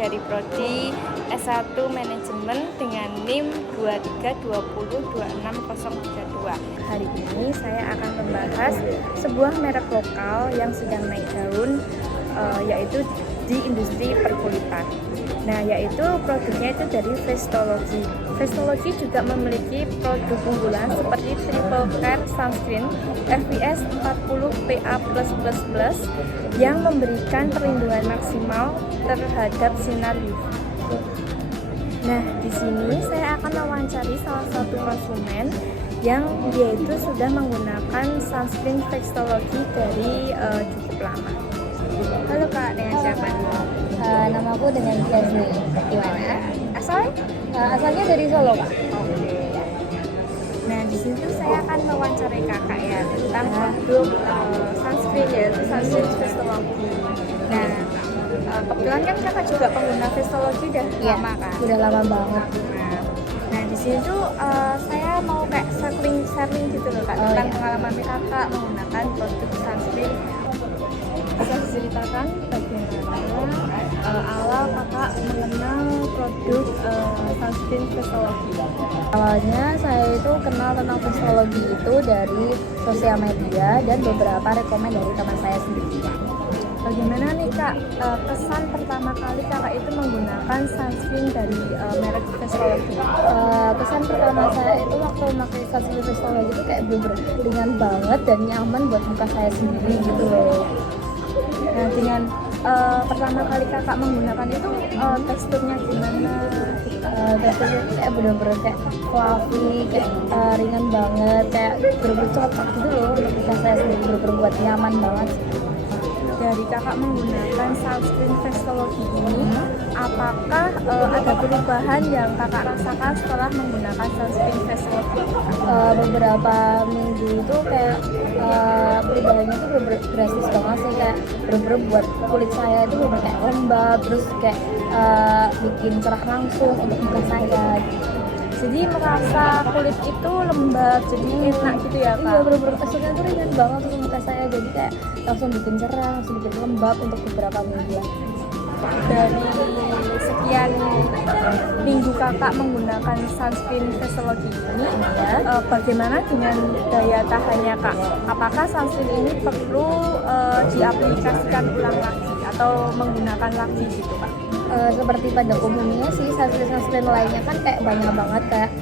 dari Prodi S1 Manajemen dengan NIM 23202632. Hari ini saya akan membahas sebuah merek lokal yang sedang naik daun, yaitu di industri perkulitan. Nah, yaitu produknya itu dari Vestology. Vestology juga memiliki produk unggulan seperti Triple Care Sunscreen FPS 40 PA+++ yang memberikan perlindungan maksimal terhadap sinar UV. Nah, di sini saya akan mewawancari salah satu konsumen yang dia itu sudah menggunakan sunscreen Vestology dari cukup lama. Halo Kak, dengan siapa? Nama aku dengan Jasmine. Gimana? Asalnya? Asalnya dari Solo, Kak. Oke. Nah, di sini saya akan mewawancarai kakak ya tentang produk sunscreen, yaitu sunscreen Vestology. Nah, kebetulan kan kakak juga pengguna Vestology udah lama kan? Udah lama banget. Nah, di sini tuh saya mau kayak sharing gitu loh Kak, tentang pengalaman kakak menggunakan produk sunscreen. Bisa diceritakan bagaimana awal kakak mengenal produk sunscreen Vestology? Awalnya saya itu kenal tentang Vestology itu dari sosial media dan beberapa rekomen dari teman saya sendiri. Bagaimana nih Kak, kesan pertama kali kakak itu menggunakan sunscreen dari merek Vestology? Kesan pertama saya itu waktu memakai sunscreen Vestology itu kayak bener-bener ringan banget dan nyaman buat muka saya sendiri gitu loh. Nah, dengan pertama kali kakak menggunakan itu teksturnya gimana? Teksturnya kayak bener-bener kayak fluffy, kayak ringan banget, kayak bener-bener cocok gitu loh untuk muka saya sendiri, bener-bener buat nyaman banget. Dari kakak menggunakan sunscreen Vestology ini, apakah ada perubahan yang kakak rasakan setelah menggunakan sunscreen Vestology? Beberapa minggu itu kayak perubahannya itu bener-bener drastis banget sih, kayak bener-bener buat kulit saya itu bener-bener kayak lembab, terus kayak bikin cerah langsung untuk muka saya gitu. Jadi merasa kulit itu lembab, jadi enak gitu ya Kak? Iya, bener-bener teksturnya tuh ringan banget untuk muka saya, jadi kayak langsung bikin cerah, langsung bikin lembab untuk beberapa minggu. Dari sekian minggu kakak menggunakan sunscreen Vestology ini, bagaimana dengan daya tahannya Kak? Apakah sunscreen ini perlu diaplikasikan ulang lagi atau menggunakan lagi gitu Kak? Seperti pada umumnya sih sunscreen lainnya kan kayak banyak banget, kayak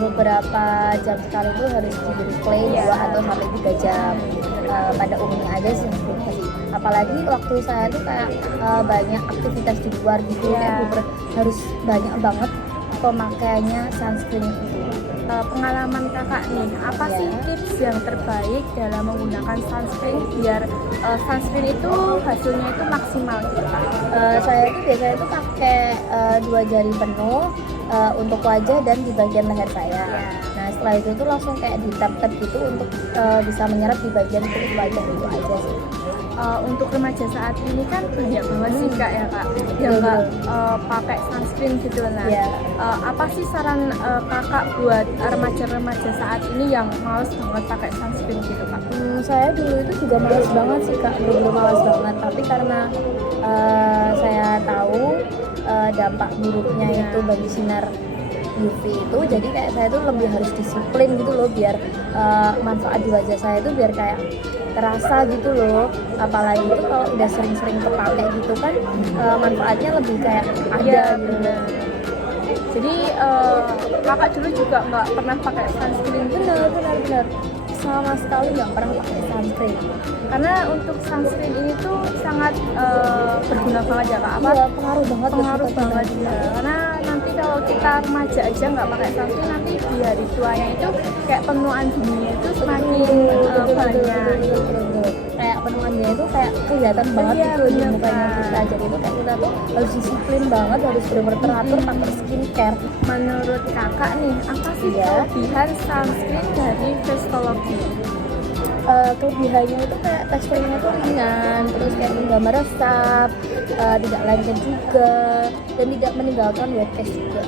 beberapa jam sekali itu harus di replay 2 atau sampai 3 jam. Pada umumnya aja sih, apalagi waktu saya tuh kayak banyak aktivitas di luar gitu, kayak harus banyak banget pemakaiannya sunscreen itu. Pengalaman kakak nih, apa sih tips yang terbaik dalam menggunakan sunscreen biar sunscreen itu hasilnya itu maksimal gitu Kak? Saya itu biasanya tuh pakai 2 jari penuh untuk wajah dan di bagian leher saya. Nah, setelah itu tuh langsung kayak ditap-tap gitu untuk bisa menyerap di bagian kulit wajah itu aja sih. Untuk remaja saat ini kan banyak banget sih Kak ya Kak yang nggak pakai sunscreen gitu. Nah, apa sih saran kakak buat remaja-remaja saat ini yang males banget pakai sunscreen gitu Kak? Saya dulu itu juga males banget sih Kak, belum males banget, tapi karena saya tahu dampak buruknya itu bagi sinar UV itu, jadi kayak saya tuh lebih harus disiplin gitu loh, biar manfaat di wajah saya itu biar kayak terasa gitu loh. Apalagi itu kalau udah sering-sering kepake gitu kan, manfaatnya lebih kayak ada gitu. Jadi kakak dulu juga nggak pernah pakai sunscreen? Benar sama sekali nggak pernah pakai sunscreen, karena untuk sunscreen ini tuh sangat berguna banget ya Kak? Iya, pengaruh banget ya. Karena nanti kalau kita remaja aja nggak pakai sunscreen, nanti di hari tuanya itu kayak penuaan dininya itu semakin banyak. Kayak penuaannya itu kayak kelihatan banget gitu di mukanya kita, jadi itu kayak kita tuh harus disiplin banget, harus benar-benar teratur pakai skincare. Menurut kakak nih, apa sih kelebihan sunscreen dari Vestology? Kelebihannya itu kayak teksturnya itu ringan, terus kayak nggak meresap, tidak lengket juga, dan tidak meninggalkan white cast juga.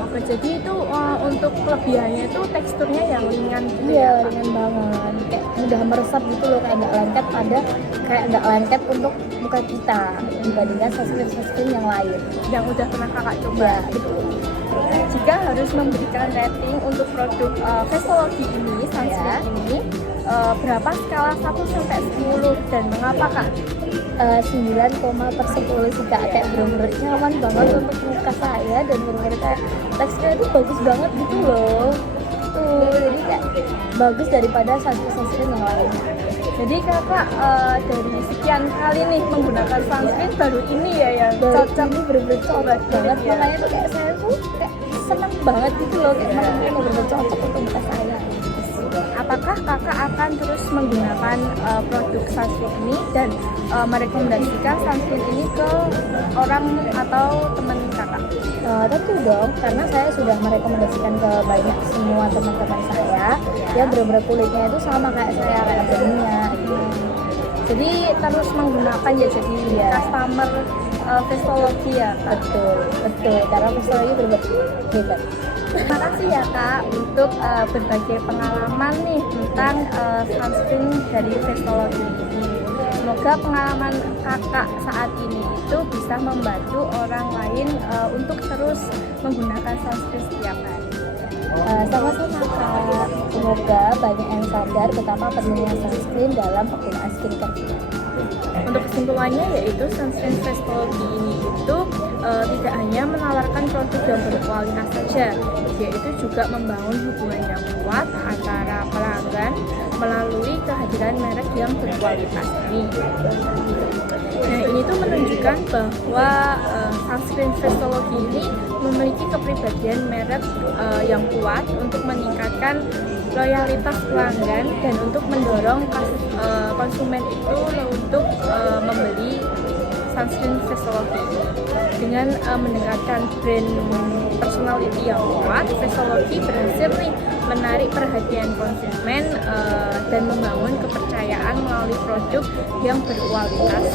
Oke, Jadi itu untuk kelebihannya itu teksturnya yang ringan gitu Iya, ya, Kak? ringan banget, kayak mudah meresap gitu loh, kayak nggak lengket, kayak nggak lengket untuk muka kita dibandingkan sunscreen yang lain. Yang udah pernah kakak coba. Ya, betul. Jika harus memberikan rating untuk produk Faceology ini, sunscreen ini, berapa skala 1 sampai 10 dan mengapa, Kak? 9,/10 sih Kak, kayak bener-bener nyaman banget untuk muka saya dan bener-bener kayak teksturnya itu bagus banget gitu loh. Tuh, jadi kayak bagus daripada sunscreen yang lain. Jadi kakak dari sekian kali nih menggunakan sunscreen baru ini ya yang Dan cocok. ini bener-bener cocok banget, ya. makanya tuh kayak saya tuh kayak seneng banget gitu loh, kayak bener-bener cocok untuk muka saya. Apakah kakak akan terus menggunakan produk sunscreen ini dan merekomendasikan sunscreen ini ke orang atau teman kakak? Tentu dong, karena saya sudah merekomendasikan ke banyak semua teman-teman saya yang bener-bener kulitnya itu sama kayak saya, kayak berminyak gitu. Jadi terus menggunakan ya, jadi customer Faceology ya, Kak? Betul, karena Faceology bener-bener hebat. Terima kasih ya Kak untuk berbagi pengalaman nih tentang sunscreen dari Faceology ini. Semoga pengalaman kakak saat ini itu bisa membantu orang lain untuk terus menggunakan sunscreen setiap hari. Sama-sama Kak, semoga banyak yang sadar betapa pentingnya sunscreen dalam penggunaan skincare kita. Untuk kesimpulannya yaitu sunscreen Faceology ini itu tidak hanya menawarkan produk yang berkualitas saja, yaitu juga membangun hubungan yang kuat antara pelanggan melalui kehadiran merek yang berkualitas ini. Nah, ini tuh menunjukkan bahwa sunscreen Faceology ini memiliki kepribadian merek yang kuat untuk meningkatkan loyalitas pelanggan dan untuk mendorong konsumen itu untuk membeli sunscreen Faceology. Dengan mendengarkan brand personality yang kuat, Faceology berhasil nih menarik perhatian konsumen dan membangun kepercayaan melalui produk yang berkualitas.